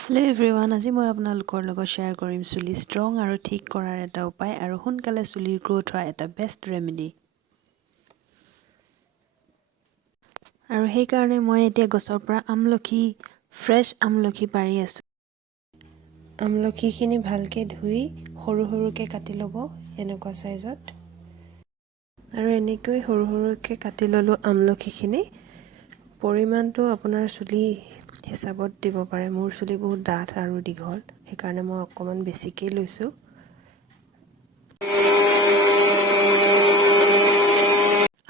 Hello' everyone, আজি মই আপোনালোকৰ লগত শ্বেয়াৰ কৰিম চুলি ষ্ট্ৰং আৰু ঠিক কৰাৰ এটা উপায় আৰু সোনকালে চুলিৰ গ্ৰোথ হোৱা এটা বেষ্ট ৰেমেডি। আৰু সেইকাৰণে মই এতিয়া গছৰ পৰা ফ্ৰেছ আমলখি পাৰি আছোঁ। আমলখিখিনি ভালকৈ ধুই সৰু সৰুকৈ কাটি ল'ব, এনেকুৱা চাইজত। আৰু এনেকৈ সৰু সৰুকৈ কাটি ল'লোঁ আমলখিখিনি। পৰিমাণটো আপোনাৰ চুলি হিচাপত দিব পাৰে। মোৰ চুলি বহুত ডাঠ আৰু দীঘল, সেইকাৰণে মই অকণমান বেছিকৈ লৈছোঁ।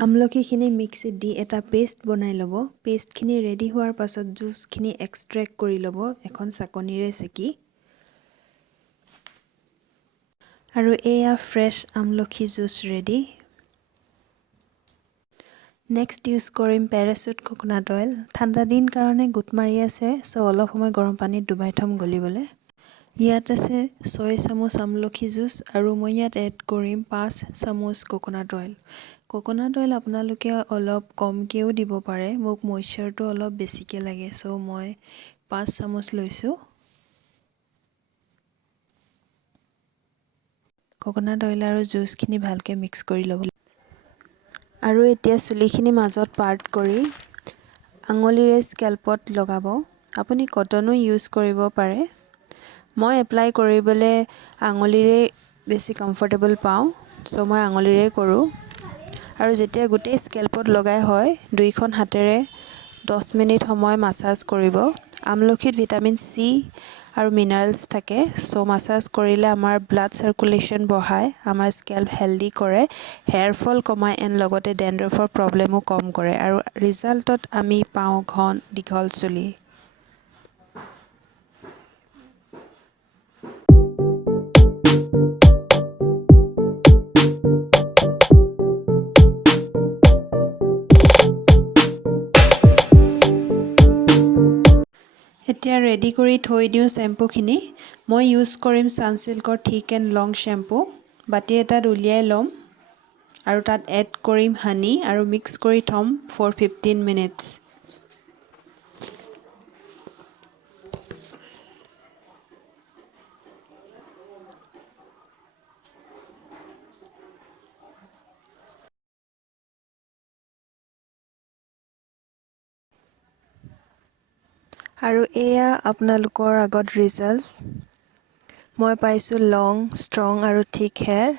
আমলখিখিনি মিক্সিত দি এটা পেষ্ট বনাই ল'ব। পেষ্টখিনি ৰেডি হোৱাৰ পাছত জুচখিনি এক্সট্ৰেক্ট কৰি ল'ব এখন চাকনিৰে চেকি। আৰু এয়া ফ্ৰেছ আমলখি জুচ ৰেডি। নেক্সট ইউজ কৰিম পেৰাচুট কোকোনাট অইল। ঠাণ্ডা দিন কাৰণে গোট মাৰি আছে, অলপ সময় গৰম পানীত ডুবাই থ'ম গলিবলৈ। ইয়াত আছে 6 চামুচ আমলখি জুচ আৰু মই ইয়াত এড কৰিম 5 চামুচ কোকোনাট অইল। কোকোনাট অইল আপোনালোকে অলপ কমকৈও দিব পাৰে। মোক মইশ্চাৰটো অলপ বেছিকৈ লাগে, মই 5 চামুচ লৈছোঁ। কোকোনাট অইল আৰু জুচখিনি ভালকৈ মিক্স কৰি ল'ব। আৰু এতিয়া চুলিখিনি মাজত পাৰ্ট কৰি আঙুলিৰে স্কেল্পত লগাব। আপুনি কটনো ইউজ কৰিব পাৰে। মই এপ্লাই কৰিবলৈ আঙুলিৰে বেছি কমফৰ্টেবল পাওঁ, মই আঙুলিৰে কৰোঁ। আৰু যেতিয়া গোটেই স্কেল্পত লগাই হয়, দুইখন হাতেৰে 10 মিনিট সময় মাছাজ কৰিব। আমলখিত ভিটামিন চি আৰু মিনাৰেলছ থাকে, মাছাজ কৰিলে আমাৰ ব্লাড চাৰ্কুলেশ্যন বঢ়ায়, আমাৰ স্কেল্প হেল্ডি কৰে, হেয়াৰ ফল কমায় লগতে ডেণ্ড্ৰফৰ প্ৰব্লেমো কম কৰে। আৰু ৰিজাল্টত আমি পাওঁ ঘন দীঘল চুলি। এতিয়া ৰেডি কৰি থৈ দিওঁ শ্বেম্পুখিনি। মই ইউজ কৰিম ছানচিল্কৰ থিক এণ্ড লং শ্বেম্পু। বাতি এটাত উলিয়াই ল'ম আৰু তাত এড কৰিম হানি আৰু মিক্স কৰি থ'ম for 15 মিনিটছ। আৰু এয়া আপোনালোকৰ আগত ৰিজাল্ট। মই পাইছোঁ লং, ষ্ট্ৰং আৰু থিক হেয়াৰ।